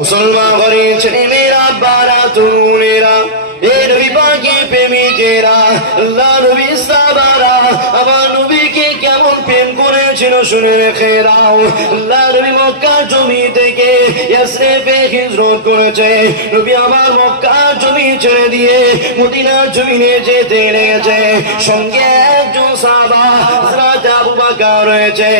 মুসলমান ঘরের ছেলেমেয়েরা, বারা তরুণেরা, এ নবী পাকের প্রেমিকেরা, আল্লাহ নবী সাহাবারা আমার নবীকে কেমন প্রেম করেছিল শুনে রেখে দাও। আল্লাহ নবী মক্কার জমি থেকে ইয়াসরিবে হিজরত করেছে। নবী আমার মক্কার জমি ছেড়ে দিয়ে মদিনার জমিনে যেতে লেগেছে। সঙ্গে একজন সাহাবা হযরত আবু বকর রয়েছে।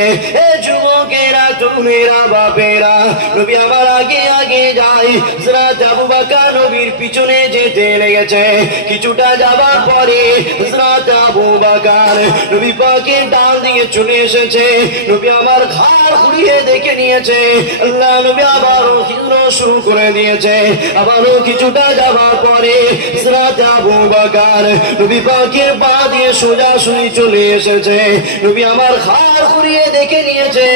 এ যুবকেরা, তরুণেরা, বাপেরা, নবী আমার আগে আগে যায়। হযরত আবু বকর নবীর পিছনে যেতে লেগেছে। কিছুটা যাবার পরে হযরত আবু বকর নবী পাকের ডান দিকে চলে এসেছে। নবী আমার ঘাড় ঘুরিয়ে দেখে নিয়েছে। আল্লাহ নবী আবারও হিজরত শুরু করে দিয়েছে। আবারও কিছুটা যাবার পরে হযরত আবু বকর নবী পাকের পা দিয়ে সোজাসুজি চলে এসেছে। নবী আমার ঘাড় ঘুরিয়ে দেখে নিয়েছে।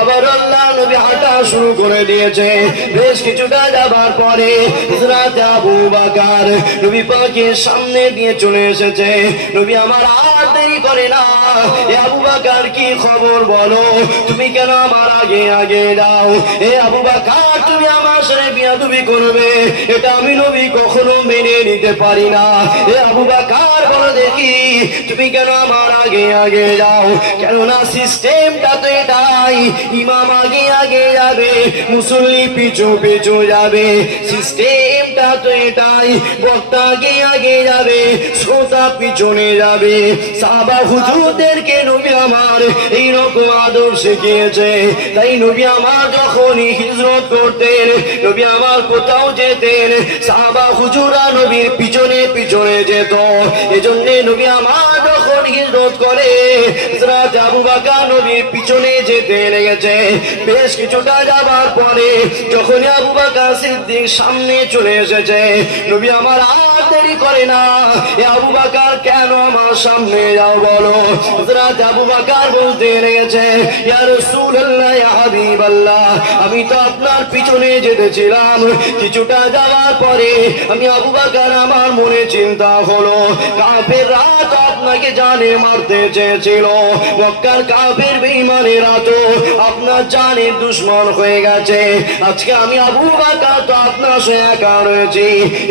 আবার আল্লাহ নবী হাঁটা শুরু করে দিয়েছে। বেশ কিছুটা যাবার পরে হযরত আবু বকর নবী পাকের সামনে দিয়ে চলে এসেছে। নবী আমার আর দেরি করে না, এ আবু বকর কি খবর বলো, তুমি কেন আমার আগে আগে যাও? এ আবু বকর তুমি আমার সাথে বিয়াদবি করবে, এটা আমি নবী কখনো মেনে নিতে পারি না। এ আবু বকর বলো দেখি তুমি কেন আমার আগে আগে যাও? কেননা সিস্টেমটা তো এটাই, ইমাম আগে আগে যাবে, মুসল্লি পিছু পিছু যাবে। সিস্টেমটা তো এটাই, বক্তা আগে আগে যাবে, শ্রোতা পিছনে যাবে। সাহাবা হুজুরদেরকে নবী আমার এইরকম আদর শিখিয়েছে। তাই নবী আমার যখনই হিজরত করতেন, নবী আমার কোথাও যেতেন, সাহাবা হুজুরা নবীর পিছনে পিছনে যেত। এজন্য নবী আমার যখন হিজরত করে হযরত আবু বকর নবীর পিছনে যেতে লেগেছে। বেশ কিছুটা যাবার পরে যখন আবু বকর সিদ্দিক সামনে চলে এসেছে, নবী আমার আর দেরি করে না, এ আবু বকর কেন আমার সামনে যাও বলো? হযরত আবু বকর বলতে লেগেছে, ইয়া রাসূলুল্লাহ, ইয়া হাবিবাল্লাহ, আমি তো আপনার পিছনে যেতেছিলাম। কিছুটা যাওয়ার পরে আমি আবু বকর আমার মনে চিন্তা হলো, কাফেররা তো আপনাকে জানে মারতে চেয়েছিল, মক্কার কাফের বেঈমানেরা তো আপনার জানের দুশমন হয়ে গেছে। আজকে আমি আবু বকর তো আপনার সাথে একা রয়েছি।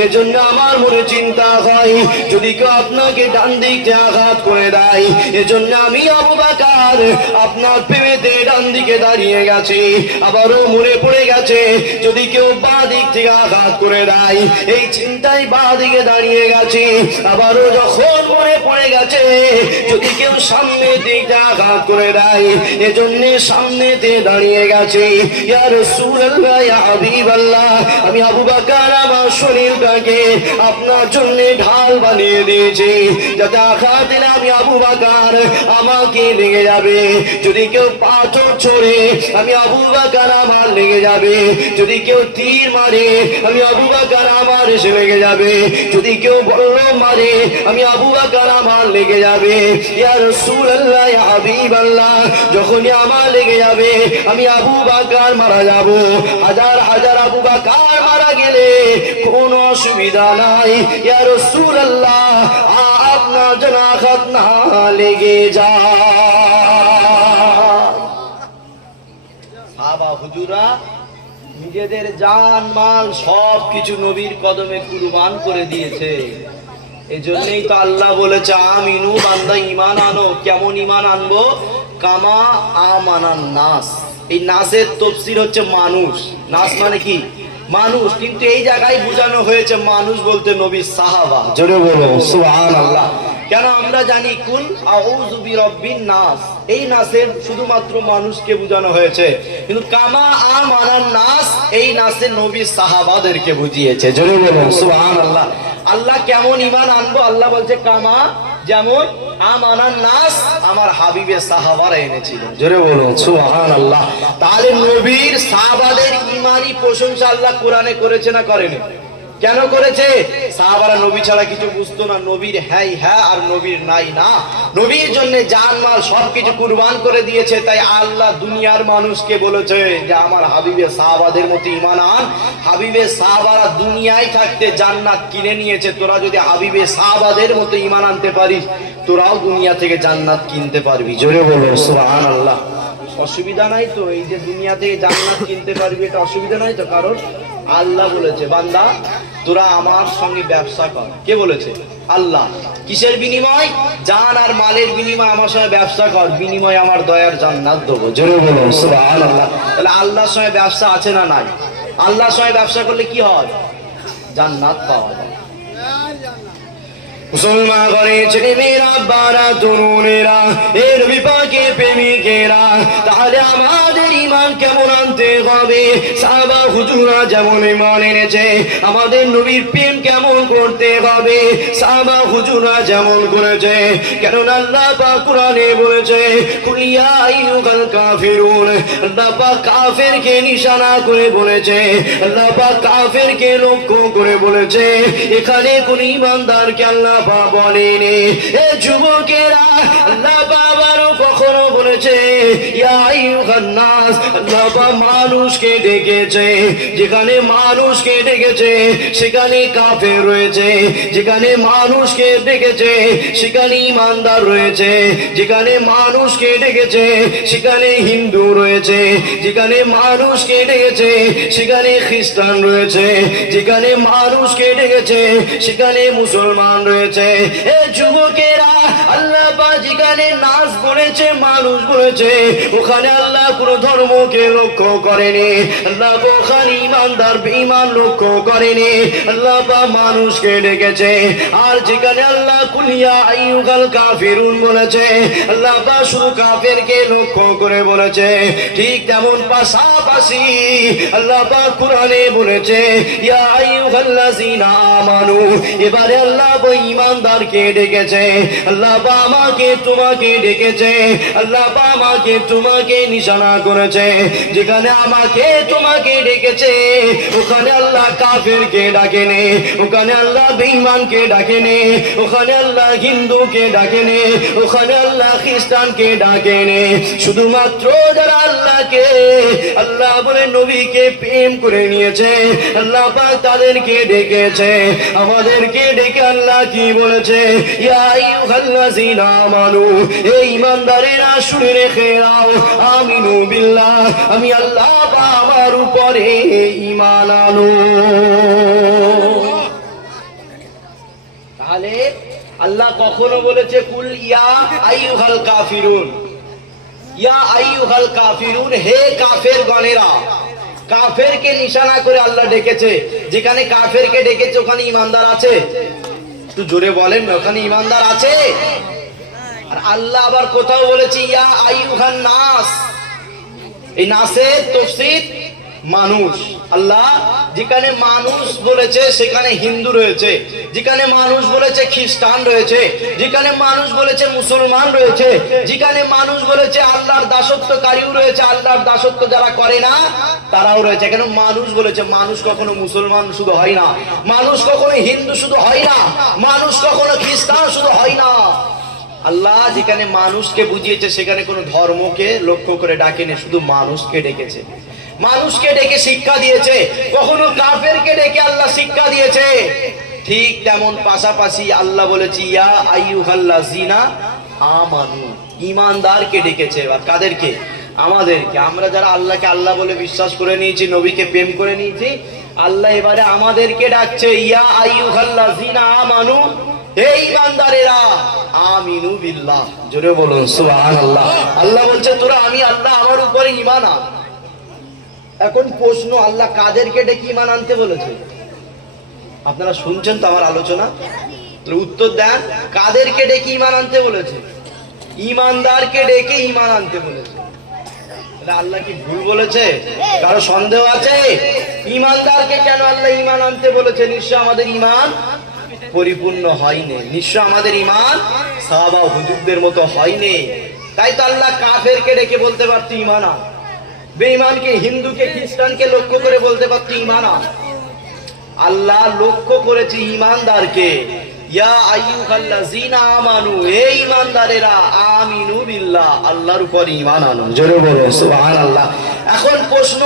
এজন্য আমার মনে চিন্তা হয় যদি কেউ আপনাকে ডান দিক থেকে আঘাত করে দেয়। এজন্য আমি আবু বকর আপনার প্রেমেতে ডান দিকে দাঁড়িয়ে গেছি। আবারও মনে পড়ে গেছে যদি কেউ বাঁ দিক থেকে আঘাত করে দেয়, এই চিন্তায় বাঁ দিকে দাঁড়িয়ে গেছি। আবারও যখন মনে পড়ে গেছে যদি কেউ সামনে দিক থেকে আঘাত করে দেয়, এজন্য সামনেতে দাঁড়িয়ে গেছি। ইয়া রাসূলুল্লাহ, ইয়া হাবিবাল্লাহ, আমি আবু বকর আমার শরীরটাকে আপনার জন্য ঢাল বানিয়ে দিয়েছি, যাতে আঘাত দিলে আমি আবু বকর আমাকে লেগে যাবে। যদি কেউ পাথর ছোড়ে আমি আবু বকর আমার লেগে যাবে। যদি কেউ তীর মারে আমি আবু বকর আমার এসে লেগে যাবে। যদি কেউ বল্ল মারে আমি আবু বকর আমার লেগে যাবে। ইয়া রাসূলুল্লাহ, ইয়া হাবিবাল্লাহ, যখনই আমার লেগে যাবে আমি আবু বকর মারা যাব। হাজার হাজার আবু বকর মারা গেলে কোনো অসুবিধা নাই, ইয়া রাসূলুল্লাহ, আপনার যেন আঘাত না লেগে যায়। সাহাবা হুজুরা নিজেদের জান মাল সব কিছু নবীর কদমে কুরবান করে দিয়েছে। এজন্যই তো আল্লাহ বলেছে, আমিনু, বান্দা ঈমান আনো। কেমন ঈমান আনবো? কামা আমানান নাস। এই নাসের তাফসীর হচ্ছে মানুষ। নাস মানে কি? মানুষ। কিন্তু এই জায়গায় বোঝানো হয়েছে মানুষ বলতে নবীর সাহাবা। জোরে বলো সুবহানাল্লাহ। কেন আমরা জানি কুল আউযু বিরাব্বিন নাস, এই নাসের শুধুমাত্র মানুষকে বোঝানো হয়েছে, কিন্তু কামা আমানান নাস এই নাসে নবীর সাহাবাদেরকে বুঝিয়েছে। জোরে বলো সুবহানাল্লাহ। আল্লাহ কেমন ঈমান আনবো? আল্লাহ বলছে কামা, যেমন আমানান নাস, আমার হাবিবের সাহাবারা এনেছিলেন। জোরে বলুন সুবহানাল্লাহ। তাহলে নবীর সাহাবাদের ঈমানি প্রশংসা আল্লাহ কোরআনে করেছে না করেনি? কেন করেছে? সাহাবারা নবী ছাড়া কিছু বুঝতো না। নবীর হ্যাঁ হ্যাঁ আর নবীর নাই না। নবীর জন্য জান মাল সবকিছু কুরবান করে দিয়েছে। তাই আল্লাহ দুনিয়ার মানুষকে বলেছে যে আমার হাবিবের সাহাবাদের মতো ঈমান আন। হাবিবের সাহাবারা দুনিয়ায় থাকতে জান্নাত কিনে নিয়েছে। তোরা যদি হাবিবের সাহাবাদের মতো ঈমান আনতে পারিস, তোরাও দুনিয়া থেকে জান্নাত কিনতে পারবি। জোরে বলো সুবহানাল্লাহ। অসুবিধা নাই তো, এই যে দুনিয়াতে জান্নাত কিনতে পারবি, এটা অসুবিধা নাই তো? কারণ আল্লাহ বলেছে, বান্দা তোরা আমার সঙ্গে ব্যবসা কর। কে বলেছে? আল্লাহ। কিসের বিনিময়? জান আর মালের বিনিময় আমার সঙ্গে ব্যবসা কর, বিনিময় আমার দয়ার জান্নাত দেবো। জোরে বলো সুবহানাল্লাহ। তাহলে আল্লাহর সঙ্গে ব্যবসা আছে না নাই? আল্লাহর সঙ্গে ব্যবসা করলে কি হয়? জান্নাত পাওয়া যায়। মুসলমান ঘরে ছেলেমেয়েরা, বারা তরুণেরা, এর বিপাকে প্রেমিকেরা, তাহলে আমাদের ইমান কেমন আনতে হবে? সাহাবা হুজুরা যেমন ইমান এনেছে, আমাদের নবীর প্রেম কেমন করতে হবে? সাহাবা হুজুরা যেমন করেছে। কেননা আল্লাহ পাক কুরআনে বলেছে, কুল ইয়া আইয়ুহাল কাফিরুন। আল্লাহ পাক কাফেরকে নিশানা করে বলেছে, আল্লাহ পাক কাফেরকে লক্ষ্য করে বলেছে। এখানে কোন ঈমানদারকে আল্লাহ বলেনি। এ যুবকেরা, আল্লাহ বাবারও কখনো বলেছে ইয়া আইয়ুহান নাস। আল্লাহ মানুষকে ডেকেছে, যেখানে মানুষকে ডেকেছে সেখানে কাফের রয়েছে, যেখানে মানুষকে ডেকেছে সেখানে ঈমানদার রয়েছে, যেখানে মানুষকে ডেকেছে সেখানে হিন্দু রয়েছে, যেখানে মানুষকে ডেকেছে সেখানে খ্রিস্টান রয়েছে, যেখানে মানুষকে ডেকেছে সেখানে মুসলমান রয়েছে। এ যুবকেরা, আল্লাহ পাক যেখানে নাস বলেছে, মানুষ বলেছে, ওখানে আল্লাহ কোন ধর্মকে লক্ষ্য করেনি। আল্লাহ ওখানে ঈমানদার বেঈমান লক্ষ্য করেনি। আল্লাহ পাক মানুষকে ডেকেছে। আর যেখানে আল্লাহ কুল ইয়া আইয়ুহাল কাফিরুন বলেছে, আল্লাহ পাক শুধু কাফেরকে লক্ষ্য করে বলেছে। ঠিক তেমন পাশাপাশি আল্লাহ পাক কুরআনে বলেছে ইয়া আইয়ুহাল্লাযীনা আমানু। এবারে আল্লাহ ঈমানদারকে ডেকেছে। আল্লাহ পাক আমাকে তোমাকে ডেকেছে। আল্লাহ পাক আমাকে তোমাকে নিশানা করেছে। যেখানে আমাকে তোমাকে ডেকেছে ওখানে আল্লাহ কাফেরকে ডাকেনি, ওখানে আল্লাহ বেঈমানকে ডাকেনি, ওখানে আল্লাহ হিন্দুকে ডাকেনি, ওখানে আল্লাহ খ্রিস্টানকে ডাকেনি। শুধুমাত্র যারা আল্লাহকে, আল্লাহ বলে নবীকে প্রেম করে নিয়েছে, আল্লাহ পাক তাদেরকে ডেকেছে। আমাদেরকে ডেকে আল্লাহ কি বলেছে? ইয়া আইয়ুহাল্লাযীনা আমানু। এই ঈমানদারেরা শুনে রেখে নাও, আমিনু বিল্লাহ, আমি আল্লাহ বা আমার উপরে ঈমান আনো। তাহলে আল্লাহ কখনো বলেছে কুল ইয়া আইয়ুহাল কাফিরুন, ইয়া আইয়ুহাল কাফিরুন, হে কাফের গণেরা। কাফেরকে নিশানা করে আল্লাহ ডেকেছে। যেখানে কাফেরকে ডেকেছে ওখানে ঈমানদার আছে? একটু জোরে বলেন না, ওখানে ঈমানদার আছে? আর আল্লাহ আবার কোথাও বলেছে ইয়া আইয়ুহান নাস। এই নাসের তাফসীর মানুষ। আল্লাহ যেখানে মানুষ বলেছে সেখানে হিন্দু রয়েছে, যেখানে মানুষ বলেছে খ্রিস্টান রয়েছে, যেখানে মানুষ বলেছে মুসলমান রয়েছে, যেখানে মানুষ বলেছে আল্লাহর দাসত্বকারীও রয়েছে, আল্লাহর দাসত্ব যারা করে না তারাও রয়েছে। কেন মানুষ বলেছে? মানুষ কখনো মুসলমান শুধু হয় না, মানুষ কখনো হিন্দু শুধু হয় না, মানুষ কখনো খ্রিস্টান শুধু হয় না। আল্লাহ যেখানে মানুষকে বুঝিয়েছে সেখানে কোনো ধর্মকে লক্ষ্য করে ডাকেনি, শুধু মানুষকে ডেকেছে, মানুষকে ডেকে শিক্ষা দিয়েছে। কখনো কাফেরকে ডেকে আল্লাহ শিক্ষা দিয়েছে। ঠিক তেমন পাশাপাশি আল্লাহ বলেছে ইয়া আইয়ুহাল্লাযীনা আমানু, ঈমানদারকে ডেকেছে। এবার কাদেরকে? আমাদেরকে। আমরা যারা আল্লাহকে আল্লাহ বলে বিশ্বাস করে নিয়েছি, নবীকে প্রেম করে নিয়েছি, আল্লাহ এবারে আমাদেরকে ডাকছে ইয়া আইয়ুহাল্লাযীনা আমানু, হে ঈমানদারেরা, আমিনু বিল্লাহ। জোরে বলুন সুবহানাল্লাহ। আল্লাহ বলছে তোরা, আমি আল্লাহ আমার উপরে ঈমান আন। এখন প্রশ্ন, আল্লাহ কাদেরকে ডেকে ঈমান আনতে বলেছে? আপনারা শুনছেন তো আমার আলোচনা? উত্তর দেন, কাদেরকে ডেকে ঈমান আনতে বলেছে? ঈমানদারকে ডেকে ঈমান আনতে বলেছে। আল্লাহ কি ভুল বলেছে? কারো সন্দেহ আছে? ঈমানদারকে কেন আল্লাহ ঈমান আনতে বলেছে? নিশ্চয় আমাদের ঈমান পরিপূর্ণ হয়নি, নিশ্চয় আমাদের ঈমান সাহাবা হুজুরদের মতো হয়নি। তাই তো আল্লাহ কাফেরকে ডেকে বলতে পারত ঈমান আন, বেঈমানকে, হিন্দুকে, খ্রিস্টানকে লক্ষ্য করে বলতে পারত ঈমান আন। আল্লাহ লক্ষ্য করেছে ঈমানদারকে। ইয়া আইয়ুহাল্লাযীনা আমানু, হে ঈমানদারেরা, আমিনু বিল্লাহ, আল্লাহর উপর ঈমান আনো। জোরে বলো সুবহানাল্লাহ। এখন প্রশ্ন,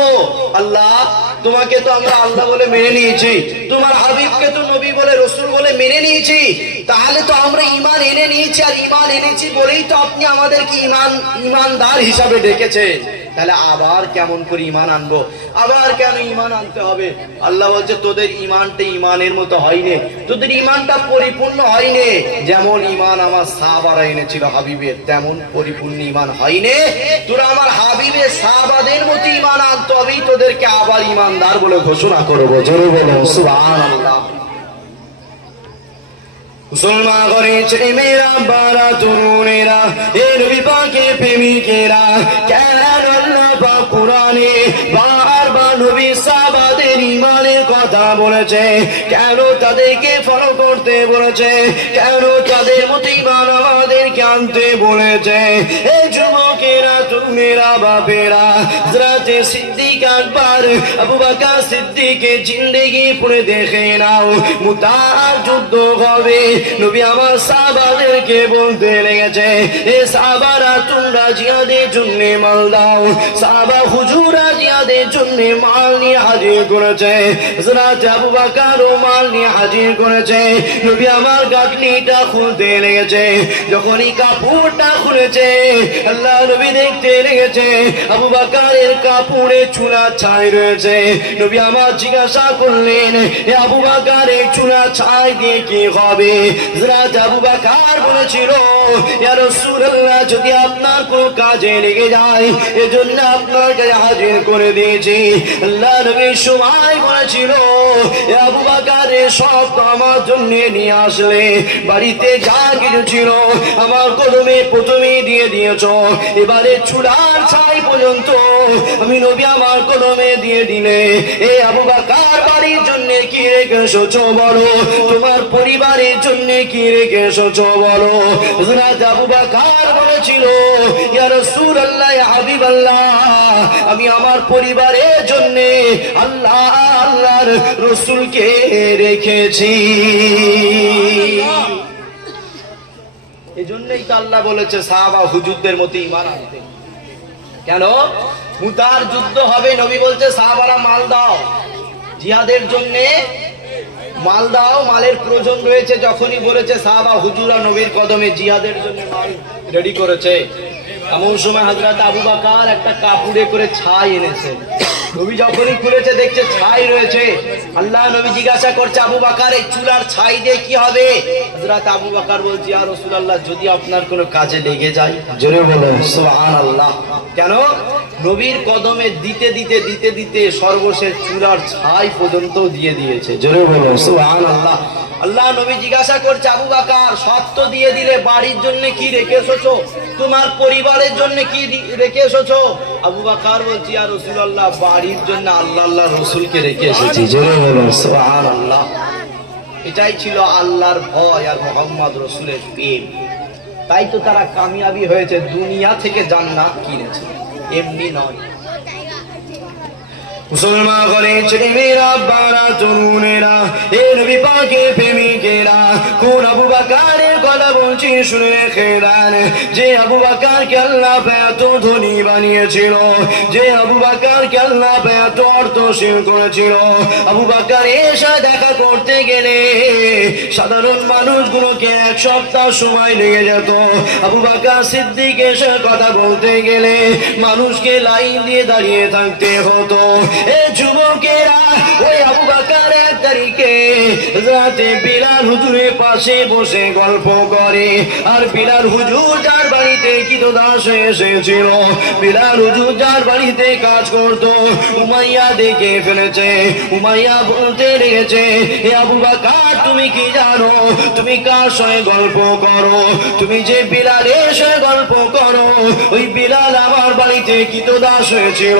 আল্লাহ তোমাকে তো আমরা আল্লাহ বলে মেনে নিয়েছি, তোমার হাবিবকে তো নবী বলে রসুল বলে মেনে নিয়েছি, তাহলে তো আমরা ঈমান এনে নিয়েছি, আর ঈমান এনেছি বলেই তো আপনি আমাদেরকে ঈমানদার হিসাবে ডেকেছে। তাহলে আবার কেমন করে ঈমান আনবো, আবার কেন ঈমান আনতে হবে? আল্লাহ বলছে তোদের ঈমানটা ঈমানের মতো হয়নি, তোদের ঈমানটা পরিপূর্ণ হয়নি। যেমন ঈমান আমার সাহাবারা এনেছিল হাবিবের, তেমন পরিপূর্ণ ঈমান হয়নি। তোরা আমার হাবিবের সাহাবাদের মতো ঈমান আন, তবেই তোদেরকে আবার ঈমানদার বলে ঘোষণা করবো। জোরে বলো সুবহানাল্লাহ। মুসলমান ঘরের ছেলে মেয়েরা, বারা তরুণেরা, এর নবী পাকের প্রেমিকেরা, কেন আল্লাহ পাক কোরআনে বারবার নবী সাহাবাদের ঈমানের কথা বলেছে, কেন তাদেরকে ফলো করতে বলেছে, কেন তাদের মতো ঈমান আমাদেরকে আনতে বলেছে। এই যুবকেরা, তরুণেরা, বাপেরা, হযরতে সিদ্দিক আকবর আবু বকর সিদ্দিকের জিন্দেগি পড়ে দেখে নাও। মুতার যুদ্ধ হবে, নবী আমার সাহাবাদেরকে বলতে লেগেছে, এ সাহাবারা তোমরা জিহাদের জন্য মাল দাও। সাহাবা হুজুরা জিহাদের জন্য মাল নিয়ে হাজির করেছে, হযরত আবু বকর মাল নিয়ে হাজির করেছে। নবী আমার গাঁটনিটা খুলতে লেগেছে, যখনই কাপড়টা খুলেছে আল্লাহ নবী দেখতে লেগেছে আবু বকরের কাপড়ে চুলা ছাই রয়েছে। নবী আমার জিজ্ঞাসা করলেন, এ আবু বকরের চুলা ছাই দিয়ে কি হবে? হযরত আবু বকর বলেছিল, ইয়া রাসূলুল্লাহ, যদি আপনার কোনো কাজে লেগে যায় এজন্য আপনার কাছে হাজির করে দিয়েছি। আল্লাহ নবী সময় বলেছিল, এ আবু বকর সব আমার জন্য নিয়ে আসলে, বাড়িতে যা কিছু ছিল আমার কদমে প্রথমে দিয়ে দিয়েছ, এবারে চুলার ছাই পর্যন্ত আমি নবী আমার কদমে দিয়ে দিলে। এ আবু বকর বাড়ির জন্য কি রেখে এসেছো বলো, তোমার পরিবারের জন্য কি রেখে এসেছো বলো। হযরত আবু বকর বলেছিল, ইয়া রাসূলুল্লাহ, ইয়া হাবিবাল্লাহ, আমি আমার পরিবারের জন্য আল্লাহ আল্লাহর রাসূলকে রেখেছি। এজন্যই তো আল্লাহ বলেছে সাহাবা হুজুরদের মতো ঈমান আনতে। কেন? মুতার যুদ্ধ হবে, নবী বলছে সাহাবারা মাল দাও, জিহাদের জন্য মাল দাও, মালের প্রয়োজন রয়েছে। যখনই বলেছে সাহাবা হুজুরা নবীর কদমে জিহাদের জন্য মাল রেডি করেছে, এমন সময় হযরত আবু বকর একটা কাপড়ে করে ছাই এনেছে। নবী যখনই খুলেছে দেখছে ছাই রয়েছে। আল্লাহ নবী জিজ্ঞাসা করছে, আবু বকর এই চুলার ছাই দিয়ে কি হবে? হযরত আবু বকর বলছে, ইয়া রাসূলুল্লাহ, যদি আপনার কোনো কাজে লেগে যায়। জোরে বলো সুবহানাল্লাহ। কেন? নবীর কদমে দিতে দিতে দিতে দিতে সর্বশেষ চুলার ছাই পর্যন্ত দিয়ে দিয়েছে। জোরে বলো সুবহানাল্লাহ। আল্লাহ নবী জিজ্ঞাসা করছে, আবু বকর সব তো দিয়ে দিলে, বাড়ির জন্য কি রেখে এসেছো, তোমার পরিবারের জন্য কি রেখে এসেছো? আবু বকর বলছে, ইয়া রাসূলুল্লাহ, বাড়ির জন্য আল্লাহ আল্লাহর রাসূলকে রেখে এসেছি। জোরে বলো সুবহানাল্লাহ। এটাই ছিল আল্লাহর ভয় আর মুহাম্মদ রাসূলের প্রেম। তাই তো তারা কামিয়াবি হয়েছে, দুনিয়া থেকে জান্নাত কিনেছে, এমনি নয়। মুসলমান ঘরের ছেলে মেয়েরা, বারা তরুণেরা, এ নবী পাকের প্রেমিকেরা, কোন আবু বকরের কথা বলছি শুনে রেখে দেন। যে আবু বকরকে আল্লাহ এত ধনী বানিয়েছিল, যে আবু বকরকে আল্লাহ এত অর্থশীল করেছিল, আবু বকর এসে দেখা করতে গেলে সাধারণ মানুষগুলোকে এক সপ্তাহ সময় লেগে যেত। আবু বকর সিদ্দিক এসে কথা বলতে গেলে মানুষকে লাইন দিয়ে দাঁড়িয়ে থাকতে হতো। এ যুবকেরা, ওই আবু বকর এক তারিখে রাতে বিলাল হুজুরের পাশে বসে গল্প করে, আর বিলাল হুজুর যার বাড়িতে কৃতদাস এসেছিল, বিলাল হুজুর যার বাড়িতে কাজ করত, উমাইয়া দেখে ফেলেছে। উমাইয়া বলতে লেগেছে, হে আবু বকর, তুমি কি জানো, তুমি কার সঙ্গে গল্প করো? তুমি যে বিলালের সঙ্গে গল্প করো, ওই বিলাল আমার বাড়িতে কৃতদাস হয়েছিল।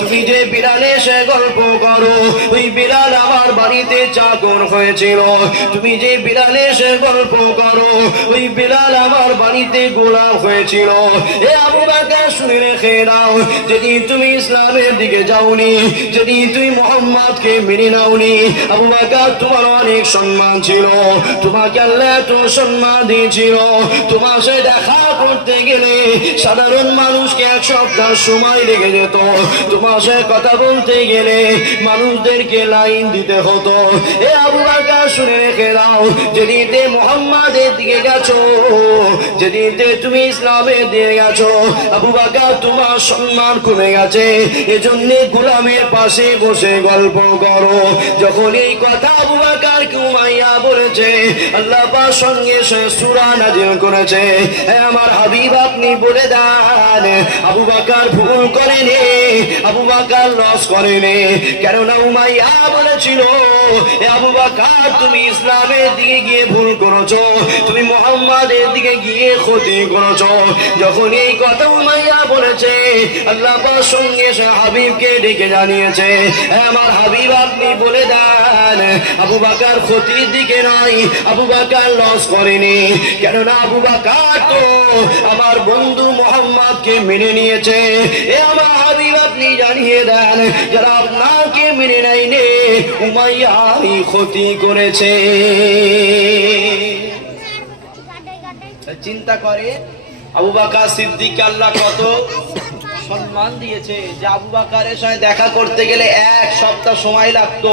তুমি যে বিলালের সঙ্গে গল্প করো, ওই বিলাল আমার বাড়িতে চাকর হয়েছিল। তুমি যে বিলালের সে গল্প করো, ওই বিলাল আমার বাড়িতে গোলাম হয়েছিল। এ আবু বকর শুনে রেখে নাও, যদি তুমি ইসলামের দিকে যাওনি, যদি তুমি মুহাম্মদকে মেনে নাওনি, আবু বকর তোমার অনেক সম্মান ছিল, তোমাকে আল্লাহ এত সম্মান দিয়েছিল। তোমার সাথে দেখা করতে গেলে সাধারণ মানুষকে এক সপ্তাহ সময় লেগে যেত, তোমার সাথে কথা বলতে গেলে মানুষদেরকে লাইন দিতে হতো। এ আবু বকর শুনে রেখে দাও, যেদিতে মুহাম্মাদের দিকে গেছো, যেদিতে তুমি ইসলামের দিকে গেছো, আবু বকর তোমার সম্মান কমে গেছে। এজন্য গোলামের পাশে বসে গল্প করো। যখন এই কথা আবু বকর কে উমাইয়া বলেছে, আল্লাহ পাক সঙ্গে সূরা নাযিল করেছে, হে আমার হাবিব আপনি বলে দেন আবু বকর ভুল করেনি, আবু বকর লস করেনি। কেননা উমাইয়া বলেছিল, হে আবু বকর তুমি ইসলামের দিকে গিয়ে ভুল করেছো, তুমি মুহাম্মাদের দিকে গিয়ে ক্ষতি করেছো। যখন এই কথা উমাইয়া বলেছে, আল্লাহ পাক সঙ্গে হাবিবকে ডেকে জানিয়েছে, হে আমার হাবিব আপনি বলে দেন আবু বকর ক্ষতির দিকে নয়, আবু বকর লস করেনি। কেননা আবু বকর তো আমার বন্ধু মুহাম্মদকে মেনে নিয়েছে। এ আমার হাবিব আপনি জানিয়ে দেন, যারা আপনাকে মেনে নেয়নি উমাইয়াই ক্ষতি করেছে। চিন্তা করে আবু বকর সিদ্দিককে আল্লাহ কত সম্মান দিয়েছে, যে আবু বকরের সাথে দেখা করতে গেলে এক সপ্তাহ সময় লাগতো,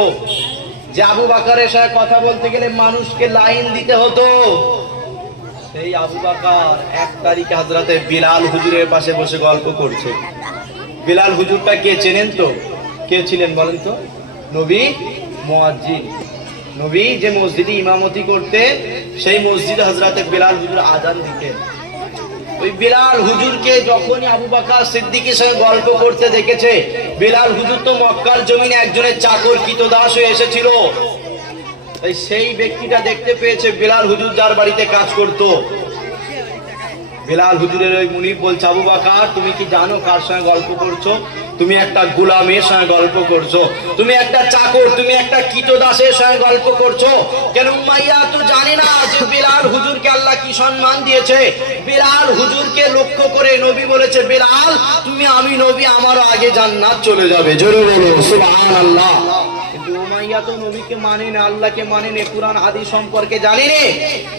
যে আবু বকরের সাথে কথা বলতে গেলে মানুষকে লাইন দিতে হতো। সেই আবু বকর 1 তারিখে হযরতে বিলাল হুজুরের পাশে বসে গল্প করছে। বিলাল হুজুরটা কে চেনেন তো? কে ছিলেন বলেন তো? নবী মুয়াজ্জিন। নবী যে মসজিদে ইমামতি করতে, সেই মসজিদে হযরতে বিলাল হুজুর আযান দিতেন। ওই বিলাল হুজুরকে যখনই আবু বকর সিদ্দিকের সঙ্গে গল্প করতে দেখেছে, বিলাল হুজুর তো মক্কার জমিনে একজনের চাকর কৃতদাস হয়ে এসেছিল, তাই সেই ব্যক্তিটা দেখতে পেয়েছে বিলাল হুজুর যার বাড়িতে কাজ করতো। বিলাল হুজুরের ওই মুনিব বলছে, আবু বকর তুমি কি জানো কার সঙ্গে গল্প করছো? তুমি একটা গোলামের সঙ্গে গল্প করছো, তুমি একটা চাকর, তুমি একটা কৃতদাসের সঙ্গে গল্প করছো। কেন উমাইয়া তো জানে না যে বিলাল হুজুরকে আল্লাহ কি সম্মান দিয়েছে। বিলাল হুজুরকে লক্ষ্য করে নবী বলেছে, বিলাল তুমি আমি নবী, আমারও আগে জান্নাত চলে যাবে। জোরে বলো সুবহানাল্লাহ। কিন্তু উমাইয়া তো নবীকে মানে না, আল্লাহকে মানে না, কুরআন হাদিস সম্পর্কে জানে না।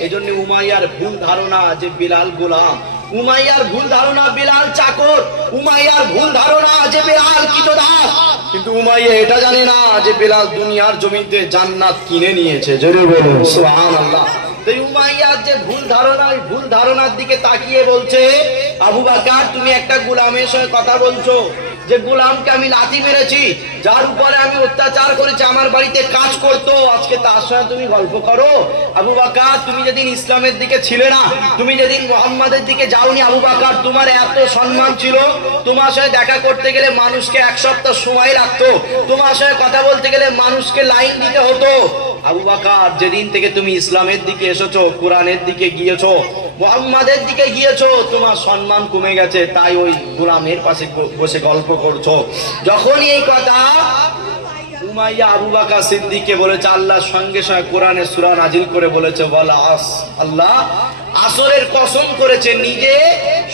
এজন্য উমাইয়ার ভুল ধারণা যে বিলাল গোলাম, উমাইয়ার ভুল ধারণা বিলাল চাকর, উমাইয়ার ভুল ধারণা যে বিলাল কৃতদাস। কিন্তু উমাইয়া এটা জানে না যে বিলাল দুনিয়ার জমিতে জান্নাত কিনে নিয়েছে। জোরে বলুন সুবহানাল্লাহ। তাই উমাইয়ার যে ভুল ধারণা, ওই ভুল ধারণার দিকে তাকিয়ে বলছে, আবু বকর তুমি একটা গোলামের সঙ্গে কথা বলছো, যে গোলামকে আমি লাথি মেরেছি, যার উপরে আমি অত্যাচার করেছি, আমার বাড়িতে কাজ করতো, আজকে তার সঙ্গে তুমি গল্প করো? আবু বকর তুমি যেদিন ইসলামের দিকে ছিলে না, তুমি যেদিন মুহাম্মাদের দিকে যাওনি, আবু বকর তোমার এত সম্মান ছিল, তোমার সাথে দেখা করতে গেলে মানুষকে 1 সপ্তাহ সময় লাগতো, তোমার সাথে কথা বলতে গেলে মানুষকে লাইন দিতে হতো। আবু বকর যেদিন থেকে তুমি ইসলামের দিকে এসেছো, কোরআনের দিকে গিয়েছো, মুহাম্মাদের দিকে গিয়েছো, তোমার সম্মান কমে গেছে, তাই ওই গোলামের পাশে বসে গল্প করছো। যখনই এই কথা উমাইয়া আবু বকর সিদ্দিককে বলেছে, আল্লাহর সঙ্গে সঙ্গে কোরআনে সূরা নাজিল করে বলেছে, ওয়ালা আস, আল্লাহ আসরের কসম করেছে, নিজে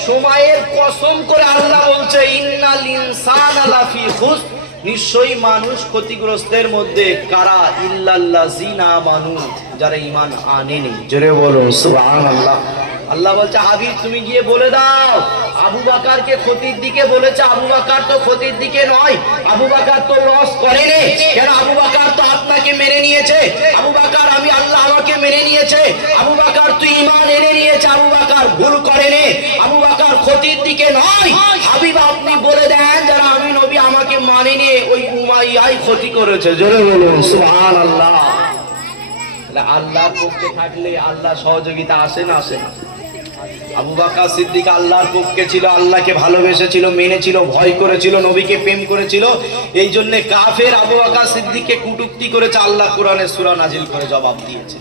সময়ের কসম করে আল্লাহ বলছে, ইন্নাল ইনসানা লাফি খুসর, নিশ্চয়ই মানুষ ক্ষতিগ্রস্তের মধ্যে। কারা? ইল্লাল্লাযিনা আমানু, যারা ঈমান আনেনি। জোরে বলো সুবহানাল্লাহ। আল্লাহ বলছে, হাবিব তুমি গিয়ে বলে দাও আবু বকরকে ক্ষতির দিকে বলেছে, আবু বকর তো ক্ষতির দিকে নয়, আবু বকর তো লস করেনি। কেন? আবু বকর তো আপনাকে মেনে নিয়েছে, আবু বকর আমি আল্লাহ আমাকে মেনে নিয়েছে, আবু বকর তো ঈমান এনে নিয়েছে, আবু বকর ভুল করেনি, আবু বকর ক্ষতির দিকে নয়। হাবিব আপনি বলে দেন, যারা আমি নবী আমাকে মানেনি, ওই উমাইয়াই ক্ষতি করেছে। জোরে বলুন সুবহানাল্লাহ। আল্লাহর পক্ষে থাকলে আল্লাহ সহযোগিতা আসে না? আসে না? আবু বকর সিদ্দিক আল্লাহর পক্ষে ছিল, আল্লাহকে ভালোবেসেছিল, মেনেছিল, ভয় করেছিল, নবীকে প্রেম করেছিল। এই জন্য কাফের আবু বকর সিদ্দিককে কটূক্তি করেছে, আল্লাহ কোরআনে সূরা নাজিল করে জবাব দিয়েছে।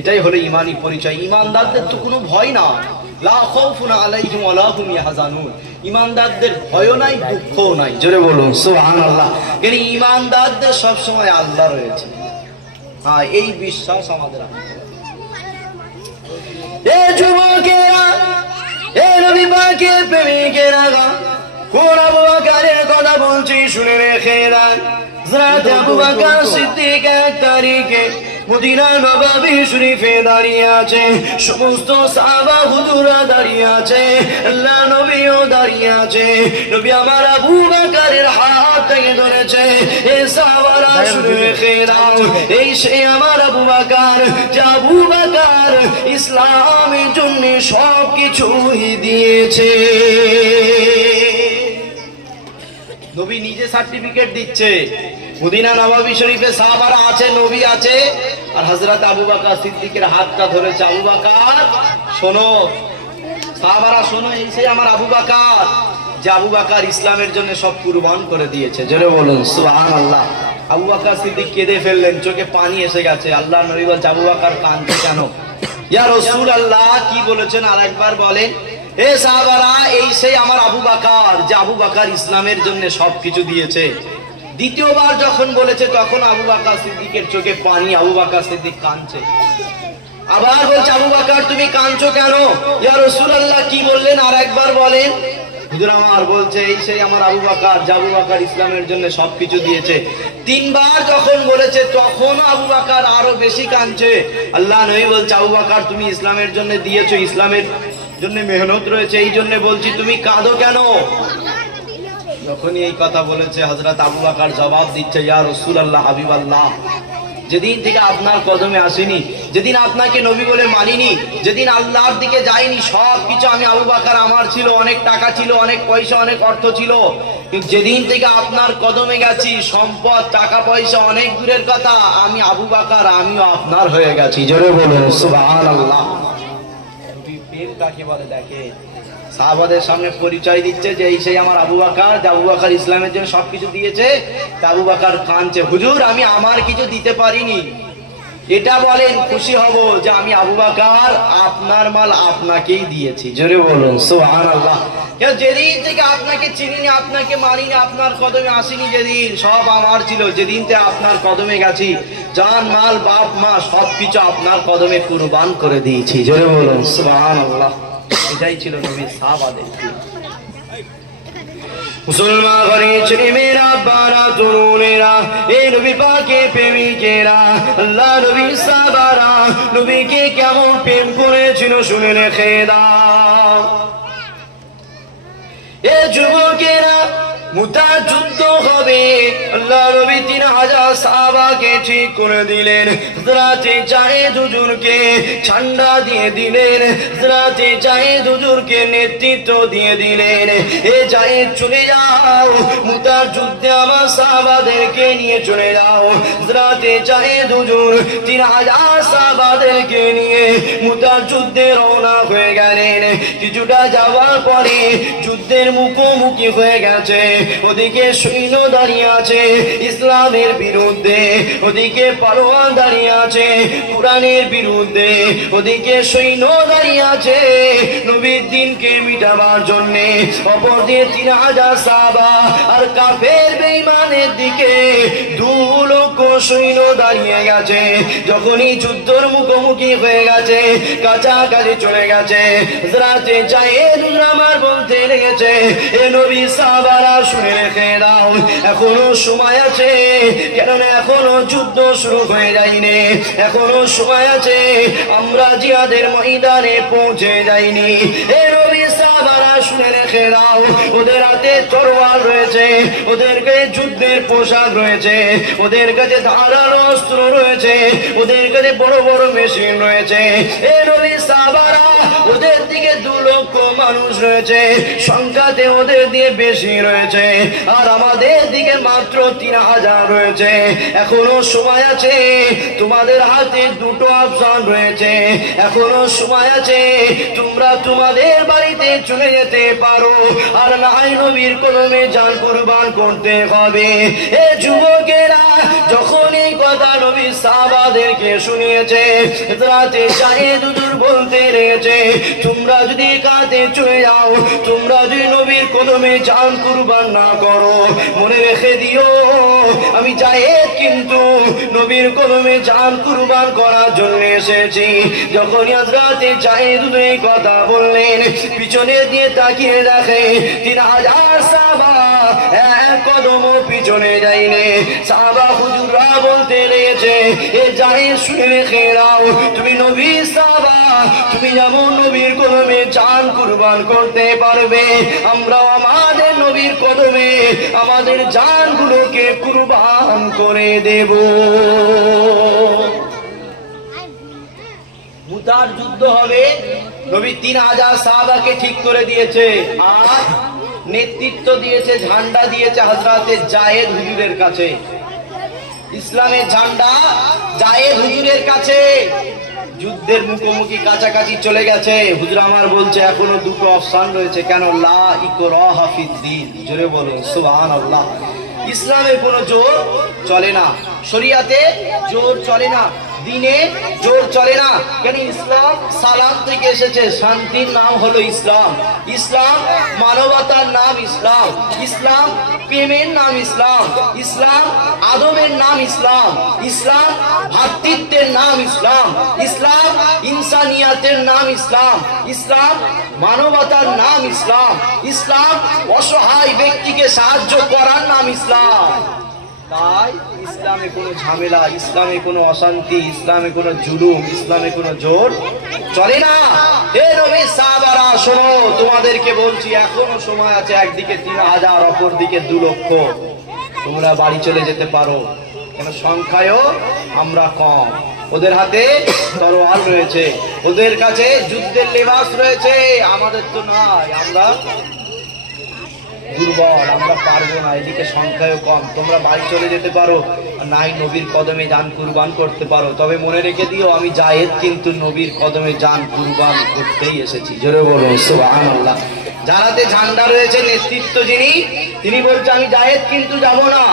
এটাই হলো ইমানি পরিচয়। ইমানদারদের তো কোনো ভয় না, লা খাউফুন আলাইহিম ওয়া লা হুম ইয়াহজানুন। ইমানদারদের ভয়ও নাই, দুঃখও নাই। জোরে বলুন সুবহানাল্লাহ। কিন্তু ইমানদারদের সব সময় আল্লাহ রয়েছে। হ্যাঁ, এই বিশ্বাস আমাদের আছে। এ যুবকেরা, এ নবী পাকের প্রেমিকেরা, কোন আবু বকরের কথা বলছি শুনে রেখে দেন। হযরত আবু বকর সিদ্দিক এক তারিখে মদিনা নববী শরীফে দাঁড়িয়ে আছে, সমস্ত সাহাবা হুজুরা দাঁড়িয়ে আছে, আল্লাহ নবীও দাঁড়িয়ে আছে। নবী আমার আবু বকরের হাত থেকে ধরেছে। এই সাহাবারা শুনে রেখে দাও, এই সে আমার আবু বকর, যে আবু বকর ইসলামের জন্য সব কিছুই দিয়েছে। নবী নিজে সার্টিফিকেট দিচ্ছে। মদিনা নববী শরীফে সাহাবারা আছে, নবী আছে, আর হযরত আবু বকর সিদ্দিকের হাতটা ধরেছে। আবু বকর শোনো, সাহাবারা শোনো, এই সেই আমার আবু বকর, যে আবু বকর ইসলামের জন্য সব কুরবান করে দিয়েছে। জোরে বলুন সুবহানাল্লাহ। আবু বকর সিদ্দিক কেঁদে ফেললেন, চোখে পানি এসে গেছে। আল্লাহর নবী বলছে, আবু বকর কাঁদছে কেন? ইয়া রাসূলুল্লাহ, কি বলেছেন আরেকবার বলেন। হে সাহাবারা, এই সেই আমার আবু বকর, যে আবু বকর ইসলামের জন্য সবকিছু দিয়েছে। দ্বিতীয়বার যখন বলেছে তখন আবু বকর সিদ্দিকের চোখে পানি, আবু বকর সিদ্দিক কাঁদছে। আবার বলছে, আবু বকর তুমি কাঁদছো কেন? ইয়া রাসূলুল্লাহ, কি বললেন আরেকবার বলেন। হুজুর আমার বলছে, এই সেই আমার আবু বকর, যে আবু বকর ইসলামের জন্য সবকিছু দিয়েছে। তিনবার যখন বলেছে তখন আবু বকর আরো বেশি কাঁদছে। আল্লাহ নবী বলছে, আবু বকর তুমি ইসলামের জন্য দিয়েছো, ইসলামের জন্য মেহনত রয়েছে, এই জন্য বলছি, তুমি কাঁদো কেন? যখনই এই কথা বলেছে হযরত আবু বকর জবাব দিচ্ছে, ইয়া রাসূলুল্লাহ, হাবিবাল্লাহ, যেদিন থেকে আপনার কদমে আসিনি, যেদিন আপনাকে নবী বলে মানিনি, যেদিন আল্লাহর দিকে যাইনি, সব কিছু আমি আবু বকর আমার ছিল, অনেক টাকা ছিল, অনেক পয়সা, অনেক অর্থ ছিল, কিন্তু যেদিন থেকে আপনার কদমে গেছি, সম্পদ, টাকা পয়সা অনেক দূরের কথা, আমি আবু বকর আমিও আপনার হয়ে গেছি। জোরে বলুন সুবহানাল্লাহ। প্রেম কাকে বলে দেখে, সাহাবাদের সামনে পরিচয় দিচ্ছে যে এই সেই আমার আবু বকর, যে আবু বকর ইসলামের জন্য সবকিছু দিয়েছে। তা আবু বকর কাঁদছে, হুজুর আমি আমার কিছু দিতে পারিনি, এটা বলেন খুশি হব যে আমি আবু বকর আপনার মাল আপনাকেই দিয়েছি। জোরে বলুন সুবহানাল্লাহ। কেউ যেদিন থেকে আপনাকে চিনিনি, আপনাকে মানিনি, আপনার কদমে আসিনি, যেদিন সব আমার ছিল, যেদিন থেকে আপনার কদমে গেছি, জান মাল বাপ মা সবকিছু আপনার কদমে কুরবান করে দিয়েছি। জোরে বলুন সুবহানাল্লাহ। এটাই ছিল নবীর সাহাবাদের। মুসলমান ঘরের ছেলেমেয়েরা, বারা তরুণেরা, এই নবী পাকের প্রেমিকেরা, আল্লাহ নবীর সাহাবারা নবীকে কেমন প্রেম করেছিল শুনে রেখে দাও। এ যুবকেরা, মুতার যুদ্ধ হবে, আল্লাহ নবী 3000 সাহাবাকে ঠিক করে দিলেন। হযরতে জায়েদ হুজুরকে ঠান্ডা দিয়ে দিলেন, হযরতে জায়েদ হুজুরকে নেতৃত্ব দিয়ে দিলেন। এ জায়েদ চলে যাও, মুতার যুদ্ধে আমার সাহাবাদেরকে নিয়ে চলে যাও। হযরতে জায়েদ হুজুর 3000 সাহাবাদেরকে নিয়ে মুতার যুদ্ধে রওনা হয়ে গেলেন। কিছুটা যাওয়ার পরে যুদ্ধের মুখোমুখি হয়ে গেছে। ওদিকে সৈন্য দাঁড়িয়ে আছে ইসলামের বিরুদ্ধে, ওদিকে পালোয়ান দাঁড়িয়ে আছে কুরআনের বিরুদ্ধে, ওদিকে সৈন্য দাঁড়িয়ে আছে নবীর দ্বীনকে মিটাবার জন্য। অপরদিকে 3000 সাহাবা আর কাফের বেঈমানের দিকে 2 লক্ষ সৈন্য দাঁড়িয়ে গেছে। যখনই যুদ্ধের মুখোমুখি হয়ে গেছে, কাছাকাছি চলে গেছে, হযরতে জায়েদ আমার বলতে লেগেছে, এ নবী সাহাবারা শুনে রেখে দাও, এখনো সময় আছে, কেননা এখনো যুদ্ধ শুরু হয়ে যায়নি, এখনো সময় আছে, আমরা জিহাদের ময়দানে পৌঁছে যাইনি। এ নবী সাহাবারা শুনে রেখে দাও, ওদের হাতে তরোয়াল রয়েছে, ওদের কাছে যুদ্ধের পোশাক রয়েছে, ওদের কাছে ধারালো অস্ত্র রয়েছে, ওদের কাছে বড় বড় মেশিন রয়েছে। এ নবী সাহাবারা, ওদের দিকে 2 লক্ষ মানুষ রয়েছে, সংখ্যাতে ওদের দিয়ে বেশি রয়েছে, আর আমাদের দিকে মাত্র 3000 রয়েছে। এখনো সময় আছে, তোমাদের হাতে 2টো অপশন রয়েছে, এখনো সময় আছে, তোমরা তোমাদের বাড়িতে চলে যেতে পারো, আর না হয় নবীর কদমে জান কুরবান করতে হবে। এ যুবকেরা, যখন এই কথা নবী সাহাবাদের সাহাবাদেরকে শুনিয়েছে। হযরতে যায়েদ হুজুর বলতে লেগেছে, তোমরা যদি কাঁধে চলে যাও, তোমরা যদি নবীর কদমে জান কুরবান না করো, মনে রেখে দিও আমি যায়েদ কিন্তু নবীর কদমে জান কুরবান করার জন্য এসেছি। যখন হযরতে যায়েদ হুজুর এই কথা বললেন, পিছনে দিয়ে তাকিয়ে দেখে 3000 সাহাবা এক কদমও পিছনে যায়নি। সাহাবা হুজুররা বলতে লেগেছে, এ যায়েদ শুনে রেখে দাও, তুমি নবীর সাহাবা, তুমি যেমন নবীর কদমে জান কুরবান করতে পারবে, আমরাও আমাদের নবীর কদমে আমাদের জানগুলোকে কুরবান করে দেব। মুতার যুদ্ধ হবে, নবী 3000 সাহাবাকে ঠিক করে দিয়েছে, আর নেতৃত্ব দিয়েছে, ঝান্ডা দিয়েছে হযরতে যায়েদ হুজুরের কাছে। ইসলামের ঝান্ডা যায়েদ হুজুরের কাছে। যুদ্ধের মুখোমুখি কাছাকাছি চলে গেছে। হুজুর আমার বলছে এখনো দুটো অপশন রয়েছে। কেন? লা ইকরাহা ফিদ্দিন। জোরে বলুন সুবহানাল্লাহ। ইসলামে কোনো জোর চলে না, শরিয়াতে জোর চলে না, দিনে জোর চলে না। কেন? ইসলাম সালাম থেকে এসেছে, শান্তির নাম হলো ইসলাম। ইসলাম মানবতার নাম ইসলাম। ইসলাম প্রেমের নাম ইসলাম। ইসলাম আদবের নাম ইসলাম। ইসলাম ভ্রাতৃত্বের নাম ইসলাম। ইসলাম ইনসানিয়াতের নাম ইসলাম। ইসলাম মানবতার নাম ইসলাম। ইসলাম অসহায় ব্যক্তিকে সাহায্য করার নাম ইসলাম। তাই ইসলামে কোনো ঝামেলা, ইসলামে কোনো অশান্তি, ইসলামে কোনো জুলুম, ইসলামে কোনো জোর চলে না। হে নবীর সাহাবারা শোনো, তোমাদেরকে বলছি এখনো সময় আছে। একদিকে 3000, অপর দিকে 2 লক্ষ। তোমরা বাড়ি চলে যেতে পারো, কেন সংখ্যায়ও আমরা কম। ওদের হাতে তরোয়াল রয়েছে, ওদের কাছে যুদ্ধের লেবাস রয়েছে, আমাদের তো নাই। আমরা দুর্বল, আমরা পারবো না, এদিকে সংখ্যাও কম। তোমরা বাড়ি চলে যেতে পারো, নাই নবীর কদমে জান কুরবান করতে পারো। তবে মনে রেখে দিও, আমি যায়েদ কিন্তু নবীর কদমে জান কুরবান করতেই এসেছি। জোরে বলুন সুবহানাল্লাহ। যারাতে ঝান্ডা রয়েছে, নেতৃত্ব যিনি, তিনি বলছে আমি যায়েদ কিন্তু যাব না,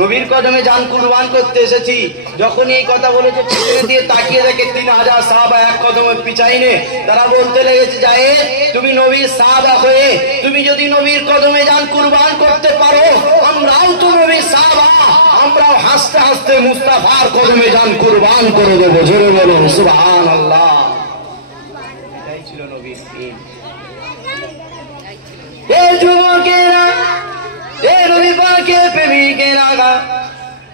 নবীর কদমে জান কুরবান করতে এসেছি। যখন এই কথা বলেছে, পিছনে দিয়ে তাকিয়ে দেখে 3000 সাহাবা এক কদমে পিছাইনে। তারা বলতে লেগেছে, যায়েদ তুমি নবীর সাহাবা হয়ে তুমি যদি নবীর কদমে জান কুরবান করতে পারো, আমরাও তো নবীর সাহাবা, আমরাও হাসতে হাসতে মুস্তাফার কদমে জান কুরবান করে দেবো। জোরে বলুন সুবহানাল্লাহ। এটাই ছিল নবীর দিন। এ যুবকেরা, এ নবী পাকের প্রেমিকেরা,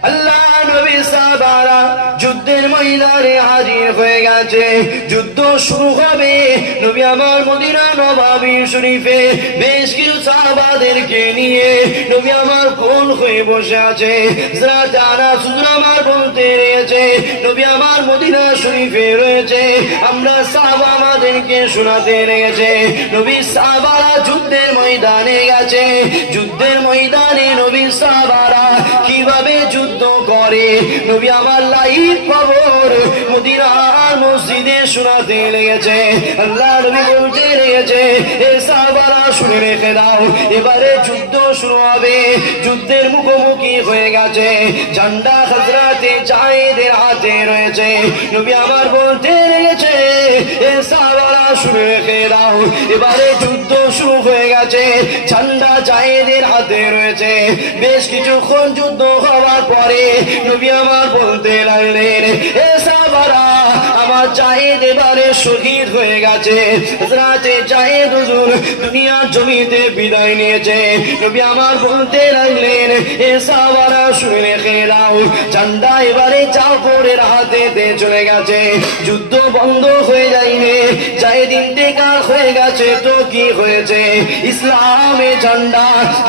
আল্লাহ নবী সাহাবারা যুদ্ধের ময়দানে হাজির হয়ে গেছে। যুদ্ধ শুরু হবে। নবী আমার মদিনা নববী শরীফে বেশ কিছু সাহাবাদেরকে নিয়ে নবী আমার কোল হয়ে বসে আছে। হযরত আনাস হুজুর আমার বলতে রয়েছে, নবী আমার মদিনা শরীফে রয়েছে, আমরা সাহাবা আমাদেরকে শোনাতে লেগেছে, নবী সাহাবারা যুদ্ধের ময়দানে গেছে। যুদ্ধের ময়দানে নবী সাহাবারা কিভাবে যুদ্ধ করে নবী আমার লাইভ খবর মদিনার মসজিদে শোনাতে লেগেছে। আল্লাহ নবী বলতে লেগেছে, এ সাহাবারা শুনে রেখে দাও, এবারে যুদ্ধ শুরু হবে। যুদ্ধের মুখোমুখি হয়ে গেছে। ঝান্ডা হযরতে যায়েদের হাতে রয়েছে। নবী আমার বলতে লেগেছে, এ সাহাবারা শুনে রেখে দাও, এবারে যুদ্ধ শুরু হয়ে গেছে। ঝান্ডা যায়েদের হাতে রয়েছে। বেশ কিছুক্ষণ যুদ্ধ হওয়ার পরে নবী আমার বলতে লাগলেন, এ সাহাবারা আমার যায়েদ এবারে শহীদ হয়ে গেছে। হযরতে যায়েদ হুজুর দুনিয়ার জমিতে বিদায় নিয়েছে। নবী আমার বলতে লাগলেন, এ সাহাবারা শুনে রেখে দাও, ঝান্ডা এবারে জাফরের হাতেতে চলে গেছে। যুদ্ধ বন্ধ হয়ে যায়নি। যায়েদ ইন্তেকাল হয়ে গেছে তো কি হয়েছে, ইসলামের ঝান্ডা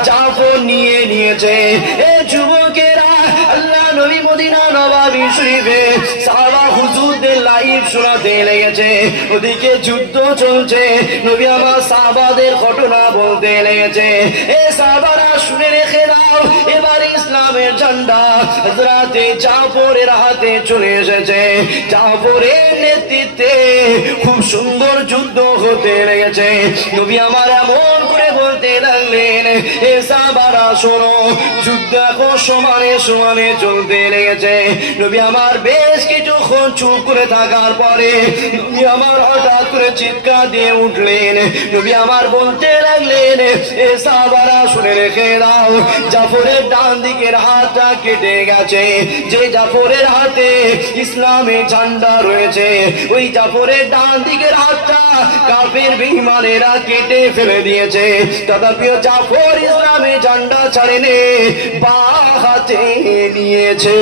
জাফর নিয়ে নিয়েছে। এ যুবকেরা, আল্লাহ নবী মদিনা নববী শরীফে সাহাবা হুজুরদের লাইভ শোনাতে লেগেছে। ওদিকে যুদ্ধ চলছে। নবী আমার সাহাবাদের ঘটনা বলতে লেগেছে। এ সাহাবারা শুনে রেখে দাও, এবার ইসলামের ঝান্ডা হযরতে জাফরের হাতে চলে এসেছে। জাফরের নেতৃত্বে খুব সুন্দর যুদ্ধ হতে লেগেছে। নবী আমার এমন করে বলতে লাগলেন, এ সাহাবারা শোনো, যুদ্ধ এখন সমানে সমানে চলতে লেগেছে। নবী আমার বেশ কিছুক্ষণ চুপ করে থাকার পরে নবী আমার হঠাৎ করে চিৎকার দিয়ে উঠলেন। নবী আমার বলতে লাগলেন, এ সাহাবারা শুনে রেখে দাও, জাফরের ডান দিকের হাতটা কেটে গেছে। যে জাফরের হাতে ইসলামের ঝান্ডা রয়েছে, ওই জাফরের ডান দিকের হাতটা কাফের বেঈমানেরা কেটে ফেলে দিয়েছে। তথাপিও জাফর ইসলামের ঝান্ডা ছাড়েনি, বাঁ হাতে নিয়েছে।